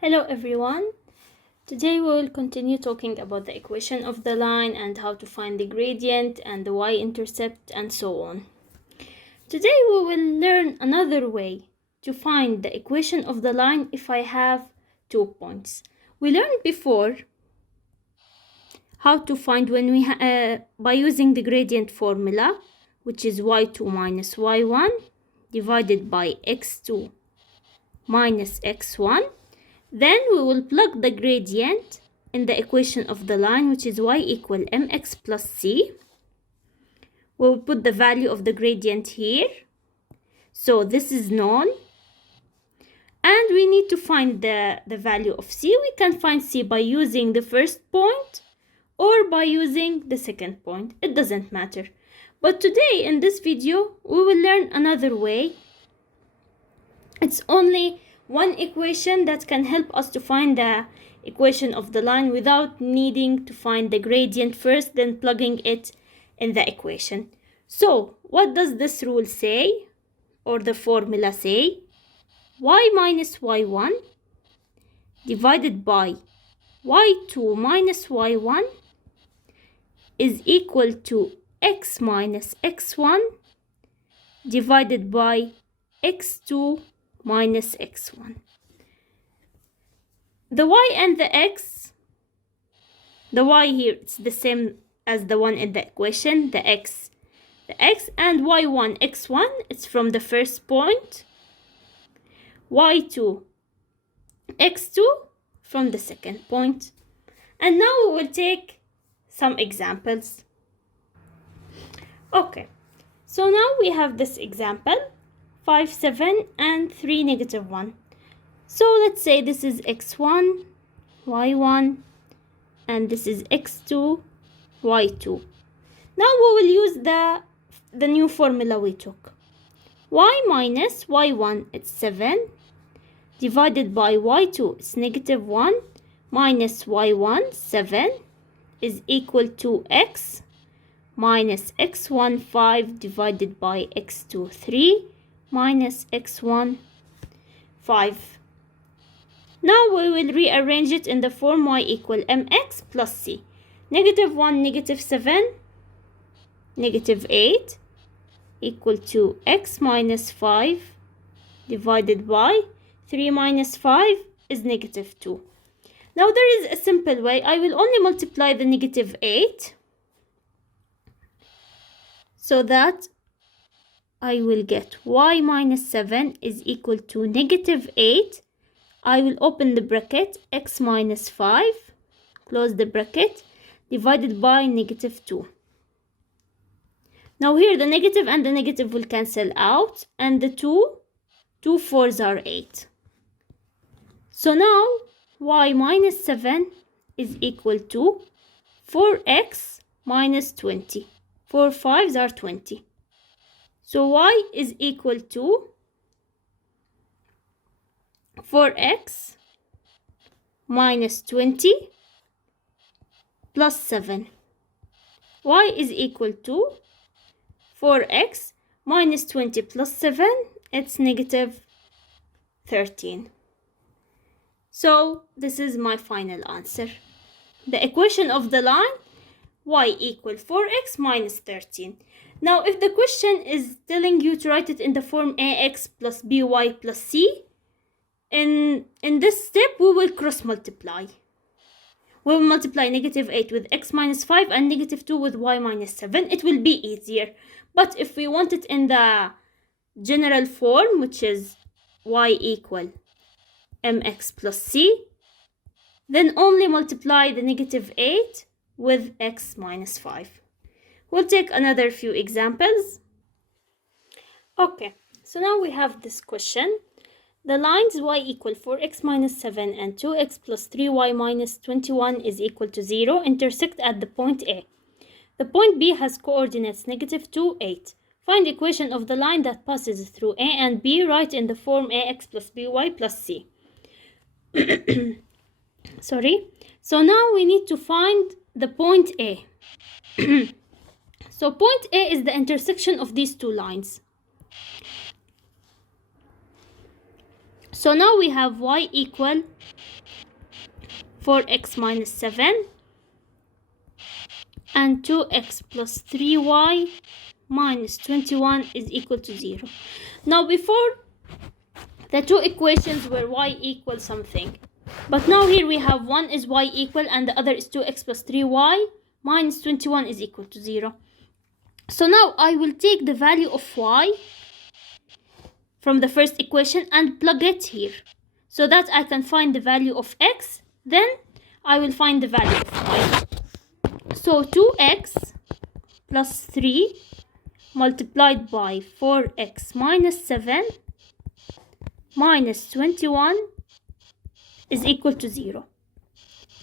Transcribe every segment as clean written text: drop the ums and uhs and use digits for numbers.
Hello everyone. Today we will continue talking about the equation of the line and how to find the gradient and the y-intercept and so on. Today we will learn another way to find the equation of the line if I have 2 points. We learned before how to find when we by using the gradient formula, which is y2 minus y1 divided by x2 minus x1. Then we will plug the gradient in the equation of the line, which is y equal mx plus c. We will put the value of the gradient here. So this is known. And we need to find the value of c. We can find c by using the first point or by using the second point. It doesn't matter. But today in this video, we will learn another way. It's only one equation that can help us to find the equation of the line without needing to find the gradient first, then plugging it in the equation. So what does this rule say, or the formula say? Y minus y1 divided by y2 minus y1 is equal to x minus x1 divided by x2 minus x1. The y and the x, the y here, it's the same as the one in the equation, the x, and y1, x1, it's from the first point, y2, x2 from the second point. And now we will take some examples. Okay, so now we have this example. 5, 7, and 3, negative 1. So let's say this is x1, y1, and this is x2, y2. Now we will use the new formula we took. Y minus y1, it's 7, divided by y2, it's negative 1, minus y1, 7, is equal to x minus x1, 5, divided by x2, 3, minus x1, 5. Now we will rearrange it in the form y equal mx plus c. Negative 1, negative 7, negative 8 equal to x minus 5 divided by 3 minus 5 is negative 2. Now there is a simple way. I will only multiply the negative 8 so that I will get y minus 7 is equal to negative 8. I will open the bracket, x minus 5, close the bracket, divided by negative 2. Now here the negative and the negative will cancel out, and the 2 4s are 8. So now y minus 7 is equal to 4x minus 20. 4 5s are 20. So y is equal to 4x minus 20 plus 7. Y is equal to 4x minus 20 plus 7, it's negative 13. So this is my final answer. The equation of the line, y equal 4x minus 13. Now, if the question is telling you to write it in the form ax plus by plus c, in this step, we will cross multiply. We will multiply negative 8 with x minus 5 and negative 2 with y minus 7. It will be easier. But if we want it in the general form, which is y equal mx plus c, then only multiply the negative 8 with x minus 5. We'll take another few examples. Okay, so now we have this question. The lines y equal 4x minus 7 and 2x plus 3y minus 21 is equal to 0 intersect at the point A. The point B has coordinates negative 2, 8. Find the equation of the line that passes through A and B. Write in the form ax plus by plus c. Sorry. So now we need to find the point A. So point A is the intersection of these two lines. So now we have y equal 4x minus 7 and 2x plus 3y minus 21 is equal to 0. Now before, the two equations were y equal something. But now here we have one is y equal and the other is 2x plus 3y minus 21 is equal to 0. So now I will take the value of y from the first equation and plug it here so that I can find the value of x. Then I will find the value of y. So 2x plus 3 multiplied by 4x minus 7 minus 21 is equal to 0.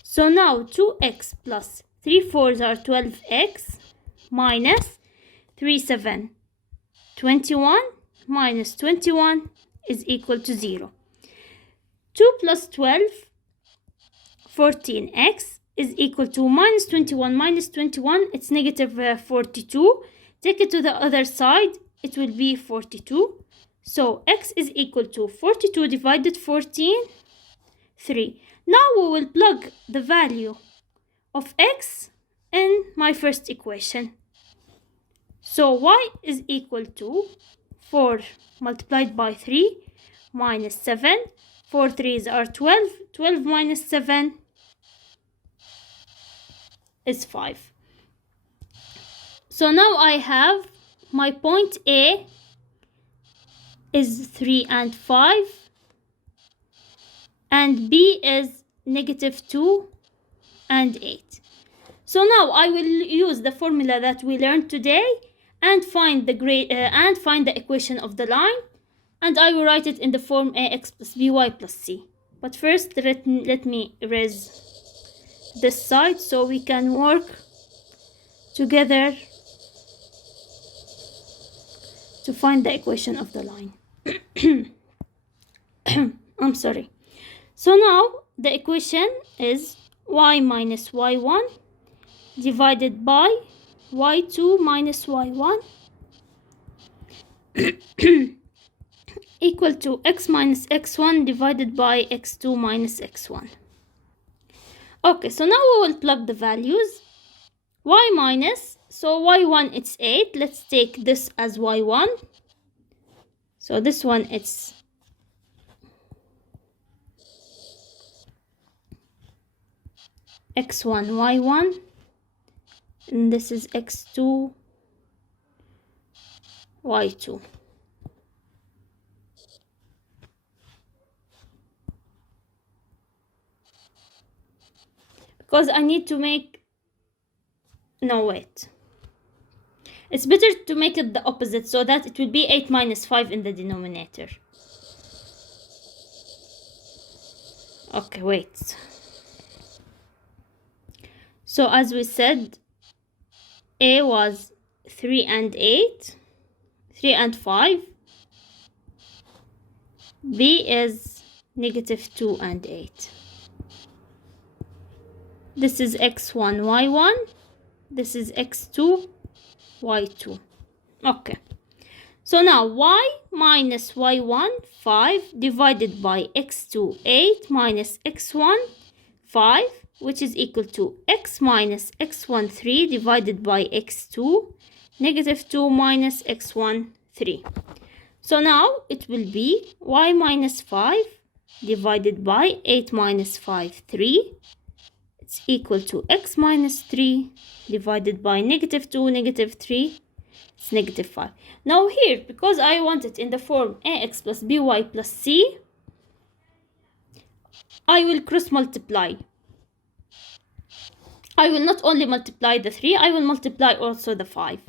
So now 2x plus 3 4s are 12x minus 3 7 21 minus 21 is equal to 0. 2 plus 12 14x is equal to minus 21 minus 21, it's negative 42. Take it to the other side, it will be 42. So x is equal to 42 divided 14, 3. Now we will plug the value of x in my first equation. So y is equal to 4 multiplied by 3 minus 7. 4 3s are 12. 12 minus 7 is 5. So now I have my point A is 3 and 5 and B is negative 2 and 8. So now I will use the formula that we learned today and find the equation of the line, and I will write it in the form ax plus by plus c. But first let me erase this side so we can work together to find the equation of the line. I'm sorry. So now the equation is y minus y1 divided by y2 minus y1 equal to x minus x1 divided by x2 minus x1. Okay, so now we will plug the values. Y minus, so y1 it's 8. Let's take this as y1. So this one it's x1 y1 and this is x2 y2. Because I need to make, no wait, it's better to make it the opposite so that it will be 8 minus 5 in the denominator. Okay, wait. So as we said, A was 3 and 8, 3 and 5. B is negative 2 and 8. This is x1, y1. This is x2, y2. Okay. So now y minus y1, 5, divided by x2, 8, minus x1, 5, which is equal to x minus x1, 3, divided by x2, negative 2 minus x1, 3. So now it will be y minus 5 divided by 8 minus 5, 3. It's equal to x minus 3 divided by negative 2, negative 3. It's negative 5. Now here, because I want it in the form ax plus by plus c, I will cross multiply. I will not only multiply the 3, I will multiply also the 5.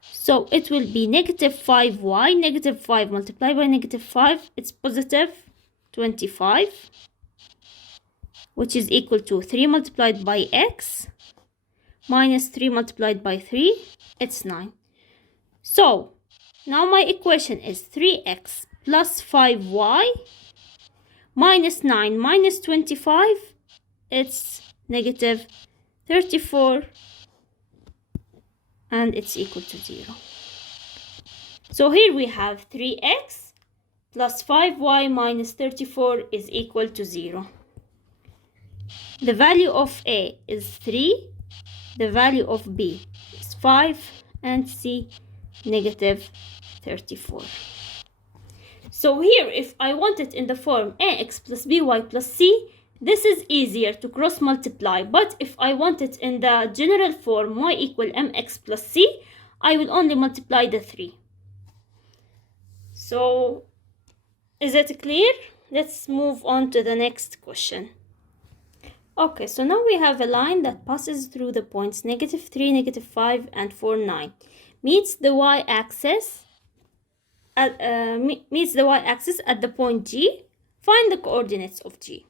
So it will be negative 5y, negative 5 multiplied by negative 5, it's positive 25, which is equal to 3 multiplied by x minus 3 multiplied by 3, it's 9. So now my equation is 3x plus 5y minus 9 minus 25, it's negative 34, and it's equal to 0. So here we have 3x plus 5y minus 34 is equal to 0. The value of A is 3, the value of B is 5, and C negative 34. So here, if I want it in the form ax plus by plus c, this is easier to cross multiply. But if I want it in the general form y equal mx plus c, I will only multiply the 3. So, is it clear? Let's move on to the next question. Okay, so now we have a line that passes through the points -3, -5, and 4, 9. Meets the y-axis at the point G. Find the coordinates of G.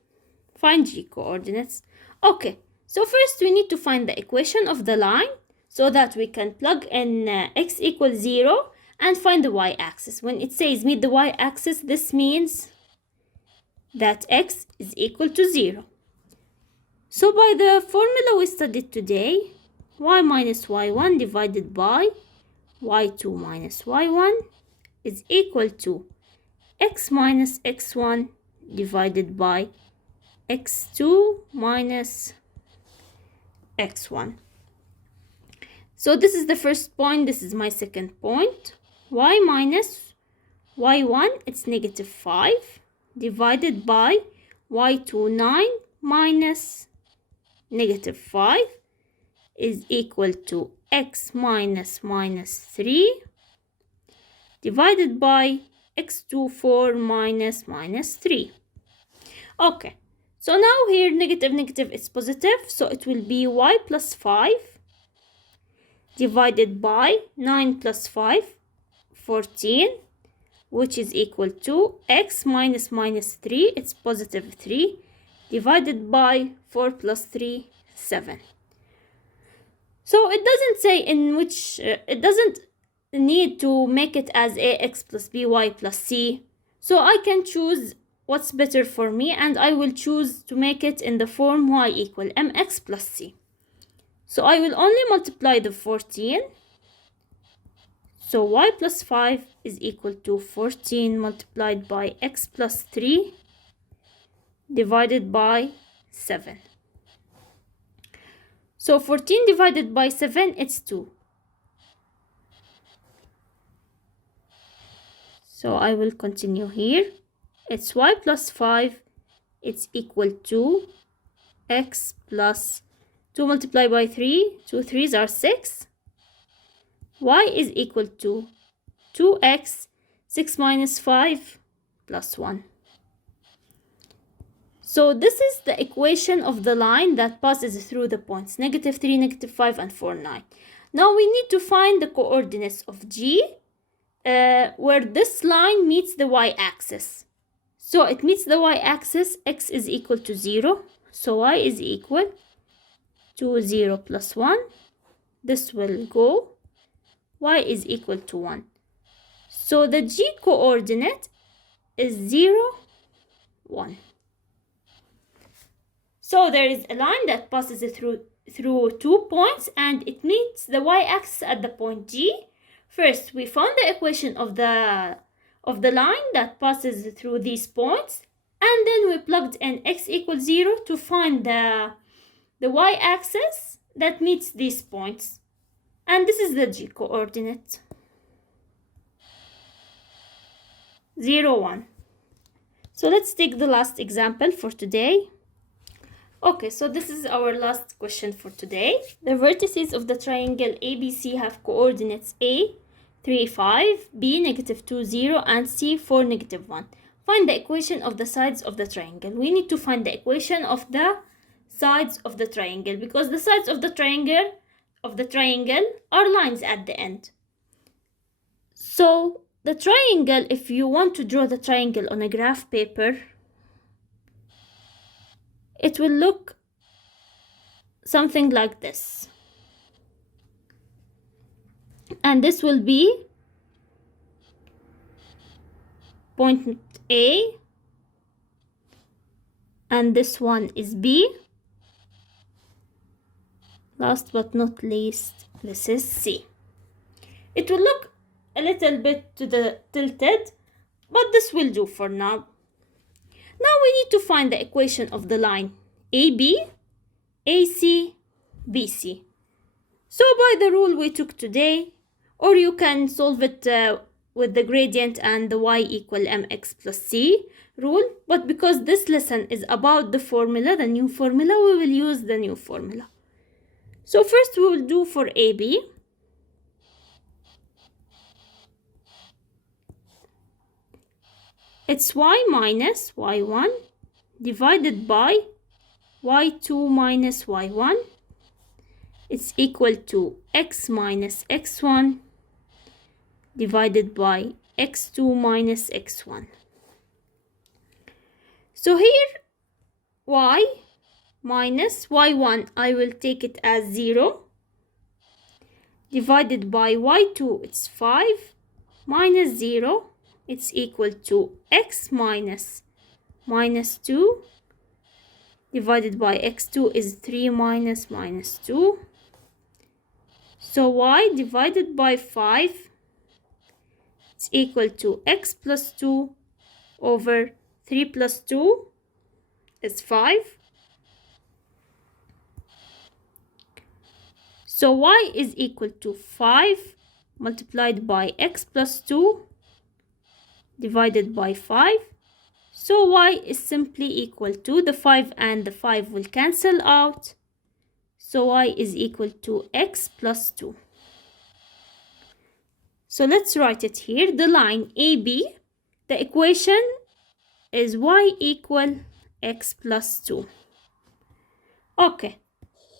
Find G coordinates. Okay, so first we need to find the equation of the line so that we can plug in x equals 0 and find the y-axis. When it says meet the y-axis, this means that x is equal to 0. So by the formula we studied today, y minus y1 divided by y2 minus y1 is equal to x minus x1 divided by x2 minus x1. So this is the first point, this is my second point. Y minus y1, it's -5 divided by y2 9 minus -5 is equal to x minus -3 divided by x2 4 minus -3. Okay, so now here negative is positive, so it will be y plus 5 divided by 9 plus 5, 14, which is equal to x minus -3, it's positive 3, divided by 4 plus 3, 7. So it doesn't say in which, it doesn't need to make it as ax plus by plus c. So I can choose what's better for me, and I will choose to make it in the form y equal mx plus c. So I will only multiply the 14. So y plus 5 is equal to 14 multiplied by x plus 3 divided by 7. So 14 divided by 7, it's 2. So I will continue here. It's y plus 5, it's equal to x plus 2 multiplied by 3, 2 3s are 6. Y is equal to 2x, 6 minus 5 plus 1. So this is the equation of the line that passes through the points -3, -5, and 4, 9. Now we need to find the coordinates of G where this line meets the y-axis. So it meets the y-axis, x is equal to 0. So y is equal to 0 plus 1. This will go. Y is equal to 1. So the G coordinate is 0, 1. So there is a line that passes through 2 points and it meets the y-axis at the point G. First, we found the equation of the line that passes through these points, and then we plugged in x equals 0 to find the y-axis that meets these points. And this is the G coordinate. 0, 1. So let's take the last example for today. Okay, so this is our last question for today. The vertices of the triangle ABC have coordinates A, 3, 5, B, -2, 0, and C, 4, -1. Find the equation of the sides of the triangle. We need to find the equation of the sides of the triangle because the sides of the triangle are lines at the end. So the triangle, if you want to draw the triangle on a graph paper, it will look something like this. And this will be point A, and this one is B. Last but not least, this is C. It will look a little bit to the tilted, but this will do for now. Now we need to find the equation of the line AB, AC, BC. So by the rule we took today, or you can solve it with the gradient and the y equal mx plus c rule, but because this lesson is about the formula, the new formula, we will use the new formula. So first we will do for AB. It's y minus y1 divided by y2 minus y1. It's equal to x minus x1 divided by x2 minus x1. So here y minus y1, I will take it as 0, divided by y2, it's 5, minus 0, it's equal to x minus 2, divided by x2 is 3 minus 2. So y divided by 5 is equal to x plus 2 over 3 plus 2 is 5. So y is equal to 5 multiplied by x plus 2 divided by 5. So y is simply equal to, the 5 and the 5 will cancel out. So y is equal to x plus 2. So let's write it here. The line AB, the equation is y equal x plus 2. Okay,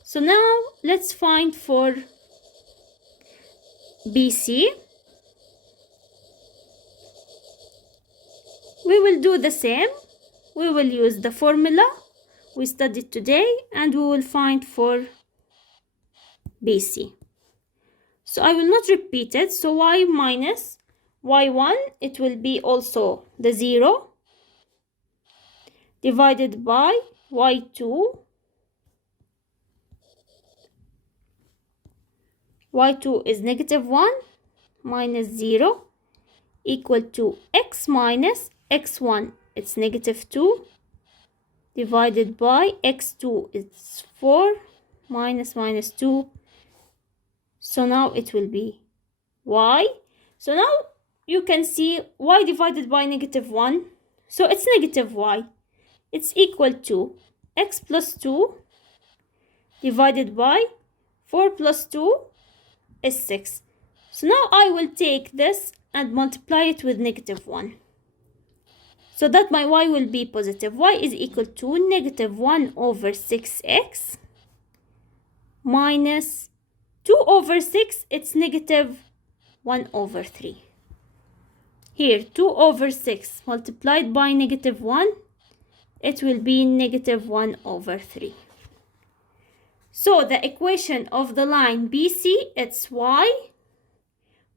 so now let's find for BC. We will do the same. We will use the formula we studied today and we will find for BC. So I will not repeat it. So y minus y1, it will be also the 0 divided by y2. y2 is negative 1 minus 0 equal to x minus x1, it's negative 2, divided by x2, it's 4 minus 2. So now it will be y. So now you can see y divided by negative 1. So it's negative y. It's equal to x plus 2 divided by 4 plus 2 is 6. So now I will take this and multiply it with negative 1. So that my y will be positive. Y is equal to negative 1 over 6x minus 2 over 6, it's negative 1 over 3. Here, 2 over 6 multiplied by negative 1, it will be negative 1 over 3. So the equation of the line BC, it's y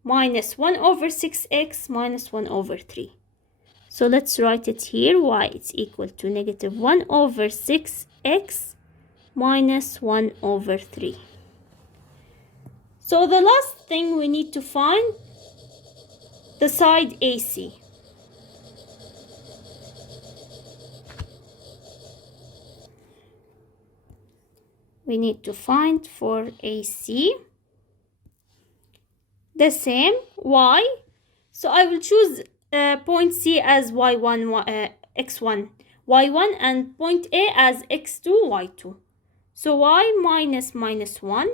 minus 1 over 6x minus 1 over 3. So let's write it here. Y is equal to negative 1 over 6x minus 1 over 3. So the last thing we need to find the side AC. We need to find for AC the same y. So I will choose point C as y1, x1, y1 and point A as x2, y2. So y minus 1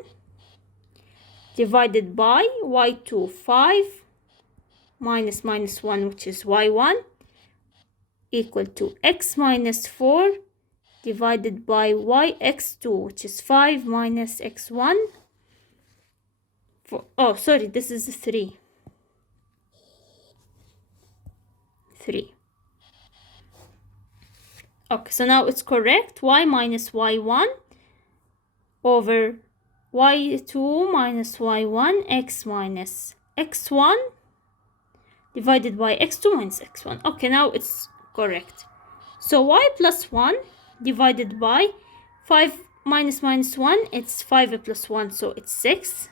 divided by y2, 5 minus 1, which is y1, equal to x minus 4 divided by yx2, which is 5 minus x1. Oh, sorry, this is 3. 3. Okay, so now it's correct. Y minus y1 over y2 minus y1, x minus x1 divided by x2 minus x1. Okay, now it's correct. So y plus 1 divided by 5 minus 1, it's 5 plus 1, so it's 6,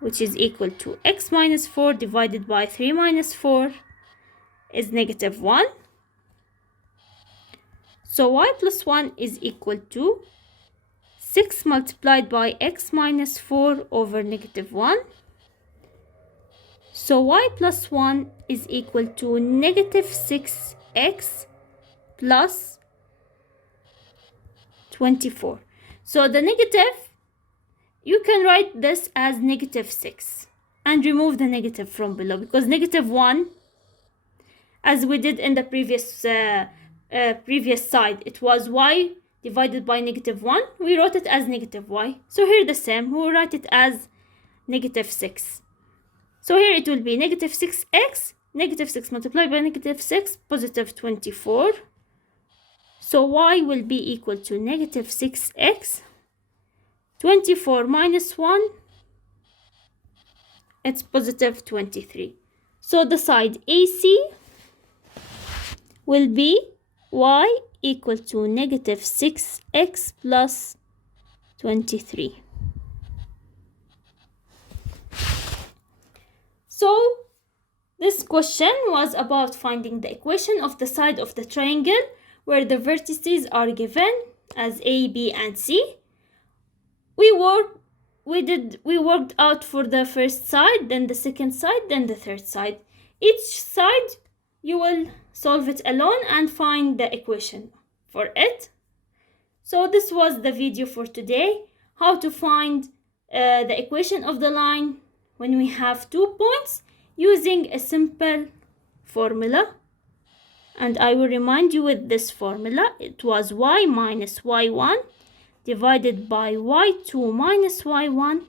which is equal to x minus 4 divided by 3 minus 4 is negative 1. So y plus 1 is equal to 6 multiplied by x minus 4 over negative 1. So y plus 1 is equal to negative 6x plus 24. So the negative, you can write this as negative 6 and remove the negative from below, because negative 1, as we did in the previous side, it was y divided by negative 1. We wrote it as negative y. So here the same, we will write it as negative 6. So here it will be negative 6x, negative 6 multiplied by negative 6, positive 24. So y will be equal to negative 6x, 24 minus 1, it's positive 23. So the side AC will be y equal to negative 6x plus 23. So this question was about finding the equation of the side of the triangle where the vertices are given as A, B, and C. We worked out for the first side, then the second side, then the third side. Each side you will solve it alone and find the equation for it. So this was the video for today, how to find the equation of the line when we have 2 points using a simple formula. And I will remind you with this formula, it was y minus y1 divided by y2 minus y1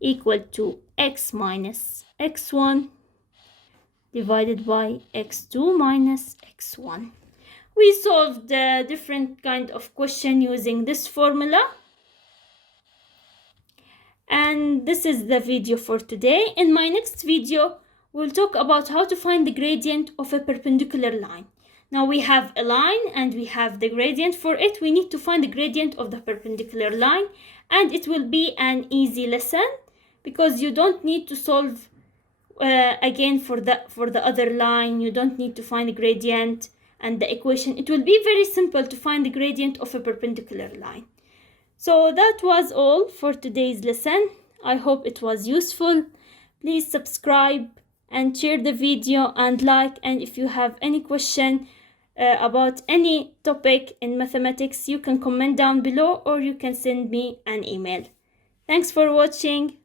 equal to x minus x1 divided by x2 minus x1. We solved a different kind of question using this formula. And this is the video for today. In my next video, we'll talk about how to find the gradient of a perpendicular line. Now we have a line and we have the gradient for it. We need to find the gradient of the perpendicular line, and it will be an easy lesson because you don't need to solve again for the other line. You don't need to find the gradient and the equation. It will be very simple to find the gradient of a perpendicular line. So that was all for today's lesson. I hope it was useful. Please subscribe and share the video and like. And if you have any question about any topic in mathematics, you can comment down below or you can send me an email. Thanks for watching.